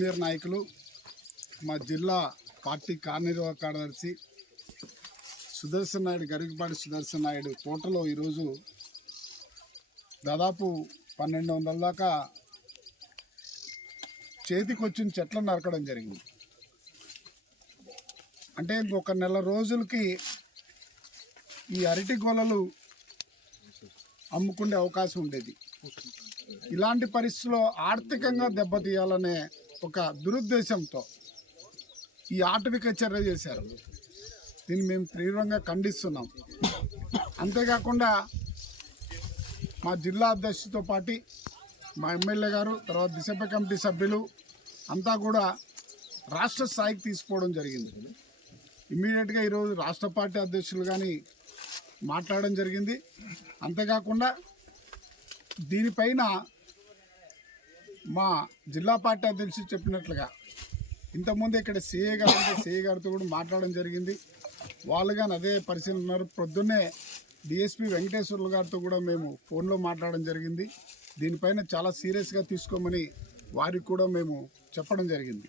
Senior నాయకులు మా జిల్లా పార్టీ కార్యనిర్వాహక కార్యదర్శి సుదర్శన్ నాయుడు, గరికపాటి సుదర్శన్ నాయుడు తోటలో ఈరోజు దాదాపు 1200 దాకా చేతికొచ్చిన చెట్లను నరకడం జరిగింది. అంటే ఇంకొక నెల రోజులకి ఈ అరటి గోళలు అమ్ముకునే అవకాశం ఉండేది. ఇలాంటి పరిస్థితుల్లో ఆర్థికంగా దెబ్బతీయాలనే ఒక దురుద్దేశంతో ఈ ఆటవిక చర్య చేశారు. దీన్ని మేము తీవ్రంగా ఖండిస్తున్నాం. అంతేకాకుండా మా జిల్లా అధ్యక్షుడితో పాటు మా ఎమ్మెల్యే గారు, తర్వాత దిశపై కమిటీ సభ్యులు అంతా కూడా రాష్ట్ర స్థాయికి తీసుకోవడం జరిగింది. ఇమ్మీడియట్గా ఈరోజు రాష్ట్ర పార్టీ అధ్యక్షులు కానీ మాట్లాడడం జరిగింది. అంతేకాకుండా దీనిపైన మా జిల్లా పార్టీ అధ్యక్షులు చెప్పినట్లుగా ఇంతకుముందు ఇక్కడ సిఏ గారు ఉంటే సిఏ గారితో కూడా మాట్లాడడం జరిగింది. వాళ్ళు కానీ అదే పరిశీలన ఉన్నారు. పొద్దున్నే డిఎస్పీ వెంకటేశ్వర్లు గారితో కూడా మేము ఫోన్లో మాట్లాడడం జరిగింది. దీనిపైన చాలా సీరియస్గా తీసుకోమని వారికి కూడా మేము చెప్పడం జరిగింది.